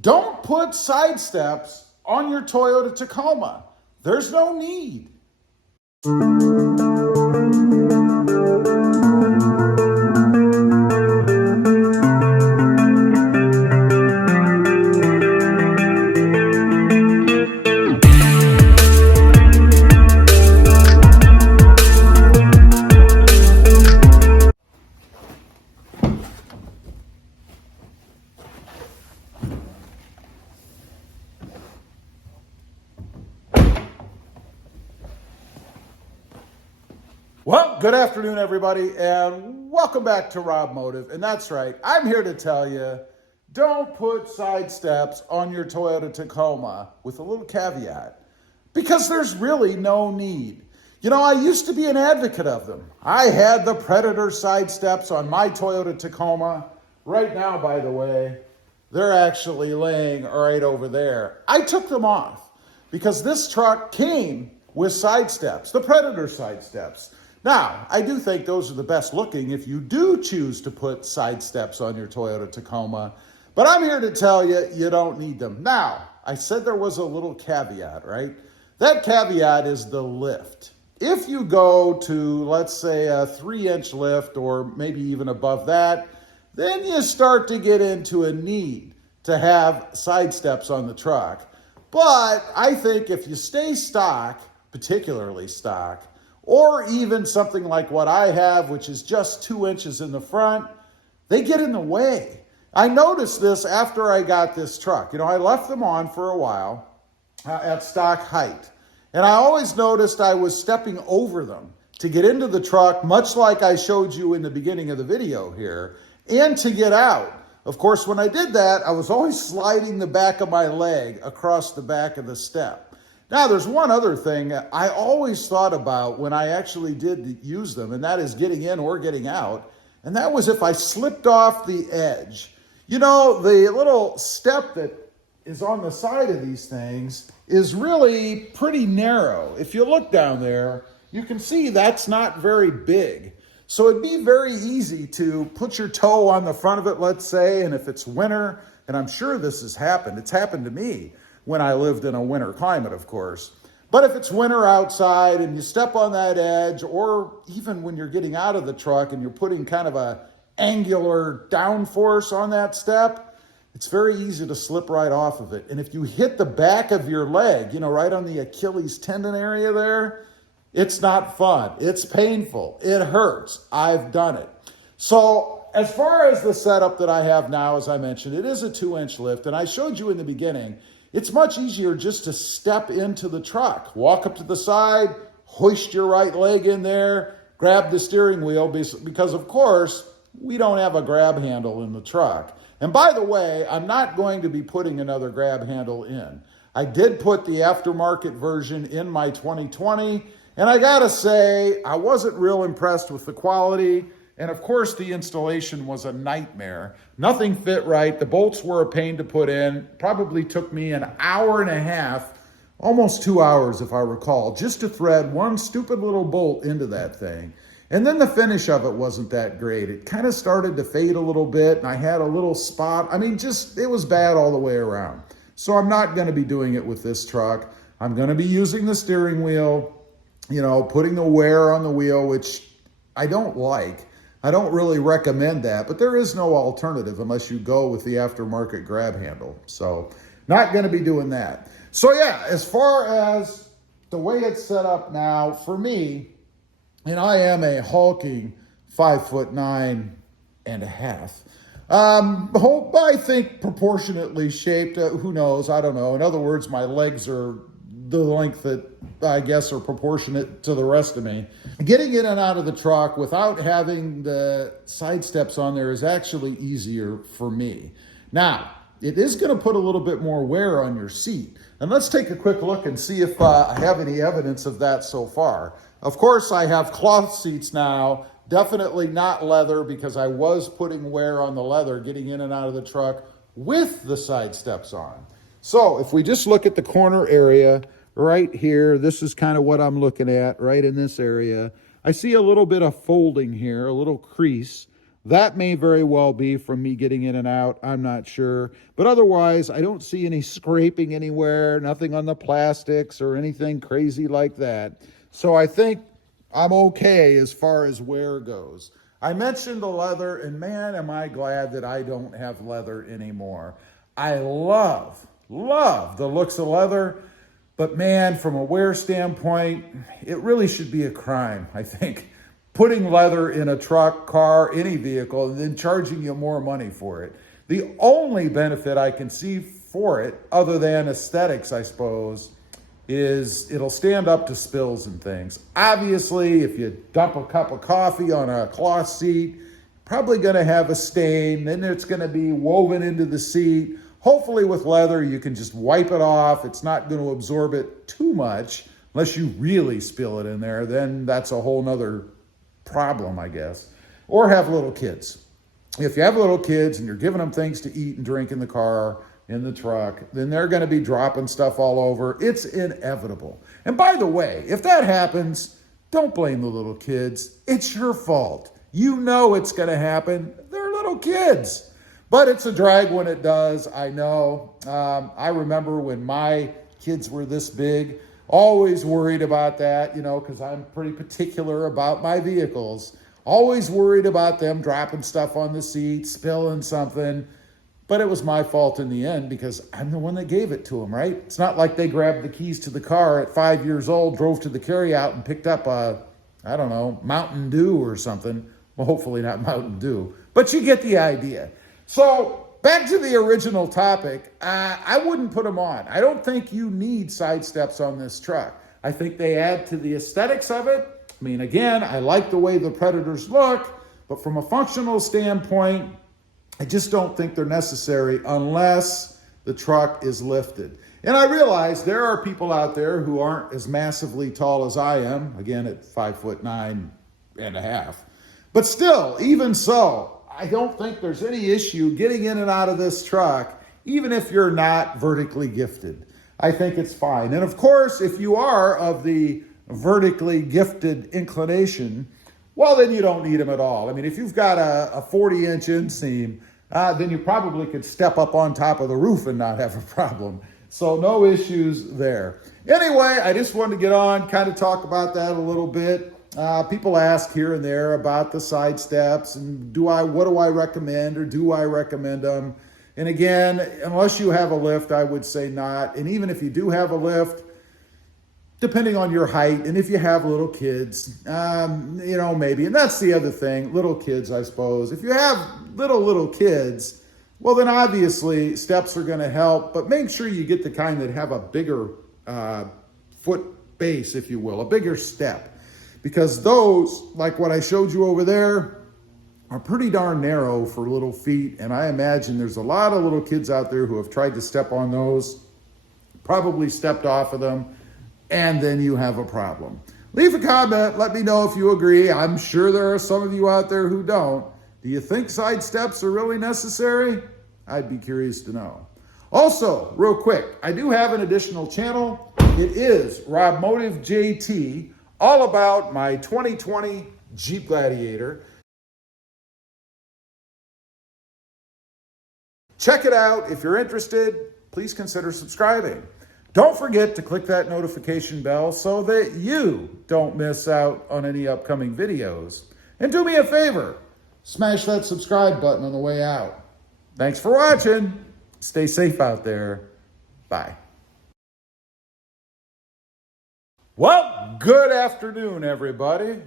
Don't put side steps on your Toyota Tacoma. There's no need. Well, good afternoon, everybody, and welcome back to Robmotive. And that's right, I'm here to tell you, don't put side steps on your Toyota Tacoma, with a little caveat, because there's really no need. You know, I used to be an advocate of them. I had the Predator side steps on my Toyota Tacoma. Right now, by the way, they're actually laying right over there. I took them off because this truck came with side steps, the Predator side steps. Now, I do think those are the best looking if you do choose to put side steps on your Toyota Tacoma, but I'm here to tell you, you don't need them. Now, I said there was a little caveat, right? That caveat is the lift. If you go to, let's say, a 3-inch lift or maybe even above that, then you start to get into a need to have side steps on the truck. But I think if you stay stock, particularly stock, or even something like what I have, which is just 2 inches in the front, they get in the way. I noticed this after I got this truck. You know, I left them on for a while at stock height. And I always noticed I was stepping over them to get into the truck, much like I showed you in the beginning of the video here, and to get out. Of course, when I did that, I was always sliding the back of my leg across the back of the step. Now, there's one other thing I always thought about when I actually did use them, and that is getting in or getting out, and that was if I slipped off the edge. You know, the little step that is on the side of these things is really pretty narrow. If you look down there, you can see that's not very big. So it'd be very easy to put your toe on the front of it, let's say, and if it's winter, and I'm sure this has happened, it's happened to me when I lived in a winter climate, of course. But if it's winter outside and you step on that edge, or even when you're getting out of the truck and you're putting kind of a angular downforce on that step, it's very easy to slip right off of it. And if you hit the back of your leg, you know, right on the Achilles tendon area there, it's not fun. It's painful. It hurts. I've done it. So as far as the setup that I have now, as I mentioned, it is a 2-inch lift. And I showed you in the beginning, it's much easier just to step into the truck, walk up to the side, hoist your right leg in there, grab the steering wheel, because of course, we don't have a grab handle in the truck. And by the way, I'm not going to be putting another grab handle in. I did put the aftermarket version in my 2020, and I gotta say, I wasn't real impressed with the quality. And of course, the installation was a nightmare. Nothing fit right. The bolts were a pain to put in. Probably took me an hour and a half, almost 2 hours if I recall, just to thread one stupid little bolt into that thing. And then the finish of it wasn't that great. It kind of started to fade a little bit, and I had a little spot. I mean, it was bad all the way around. So I'm not gonna be doing it with this truck. I'm gonna be using the steering wheel, you know, putting the wear on the wheel, which I don't like. I don't really recommend that, but there is no alternative unless you go with the aftermarket grab handle. So not going to be doing that. So yeah, as far as the way it's set up now, for me, and I am a hulking 5'9.5". I think proportionately shaped, who knows, I don't know. In other words, my legs are the length that I guess are proportionate to the rest of me. Getting in and out of the truck without having the side steps on there is actually easier for me. Now, it is going to put a little bit more wear on your seat. And let's take a quick look and see if I have any evidence of that so far. Of course, I have cloth seats now, definitely not leather because I was putting wear on the leather getting in and out of the truck with the side steps on. So if we just look at the corner area, right here, this is kind of what I'm looking at right in this area. I see a little bit of folding here, a little crease That may very well be from me getting in and out. I'm not sure. But otherwise, I don't see any scraping anywhere, nothing on the plastics or anything crazy like that. So I think I'm okay as far as wear goes. I mentioned the leather, and man, am I glad that I don't have leather anymore. I love the looks of leather, but man, from a wear standpoint, it really should be a crime, I think. Putting leather in a truck, car, any vehicle, and then charging you more money for it. The only benefit I can see for it, other than aesthetics, I suppose, is it'll stand up to spills and things. Obviously, if you dump a cup of coffee on a cloth seat, probably gonna have a stain, then it's gonna be woven into the seat. Hopefully with leather, you can just wipe it off. It's not gonna absorb it too much, unless you really spill it in there, then that's a whole nother problem, I guess. Or have little kids. If you have little kids and you're giving them things to eat and drink in the car, in the truck, then they're going to be dropping stuff all over. It's inevitable. And by the way, if that happens, don't blame the little kids. It's your fault. You know it's going to happen. They're little kids. But it's a drag when it does, I know. I remember when my kids were this big, always worried about that, you know, because I'm pretty particular about my vehicles. Always worried about them dropping stuff on the seat, spilling something. But it was my fault in the end because I'm the one that gave it to them, right? It's not like they grabbed the keys to the car at 5 years old, drove to the carryout and picked up a, I don't know, Mountain Dew or something. Well, hopefully not Mountain Dew, but you get the idea. So back to the original topic, I wouldn't put them on. I don't think you need side steps on this truck. I think they add to the aesthetics of it. I mean, again, I like the way the Predators look, but from a functional standpoint, I just don't think they're necessary unless the truck is lifted. And I realize there are people out there who aren't as massively tall as I am, again at 5'9.5". But still, even so, I don't think there's any issue getting in and out of this truck, even if you're not vertically gifted. I think it's fine. And of course, if you are of the vertically gifted inclination, well, then you don't need them at all. I mean, if you've got a 40-inch inseam, then you probably could step up on top of the roof and not have a problem. So no issues there. Anyway, I just wanted to get on, kind of talk about that a little bit. People ask here and there about the side steps and what do I recommend or do I recommend them? And again, unless you have a lift, I would say not. And even if you do have a lift, depending on your height, and if you have little kids, maybe. And that's the other thing, little kids, I suppose. If you have little kids, well, then obviously steps are going to help, but make sure you get the kind that have a bigger foot base, if you will, a bigger step. Because those, like what I showed you over there, are pretty darn narrow for little feet. And I imagine there's a lot of little kids out there who have tried to step on those, probably stepped off of them, and then you have a problem. Leave a comment. Let me know if you agree. I'm sure there are some of you out there who don't. Do you think side steps are really necessary? I'd be curious to know. Also, real quick, I do have an additional channel. It is Robmotive JT, all about my 2020 Jeep Gladiator. Check it out. If you're interested, please consider subscribing. Don't forget to click that notification bell so that you don't miss out on any upcoming videos. And do me a favor, smash that subscribe button on the way out. Thanks for watching. Stay safe out there. Bye. Well, good afternoon, everybody.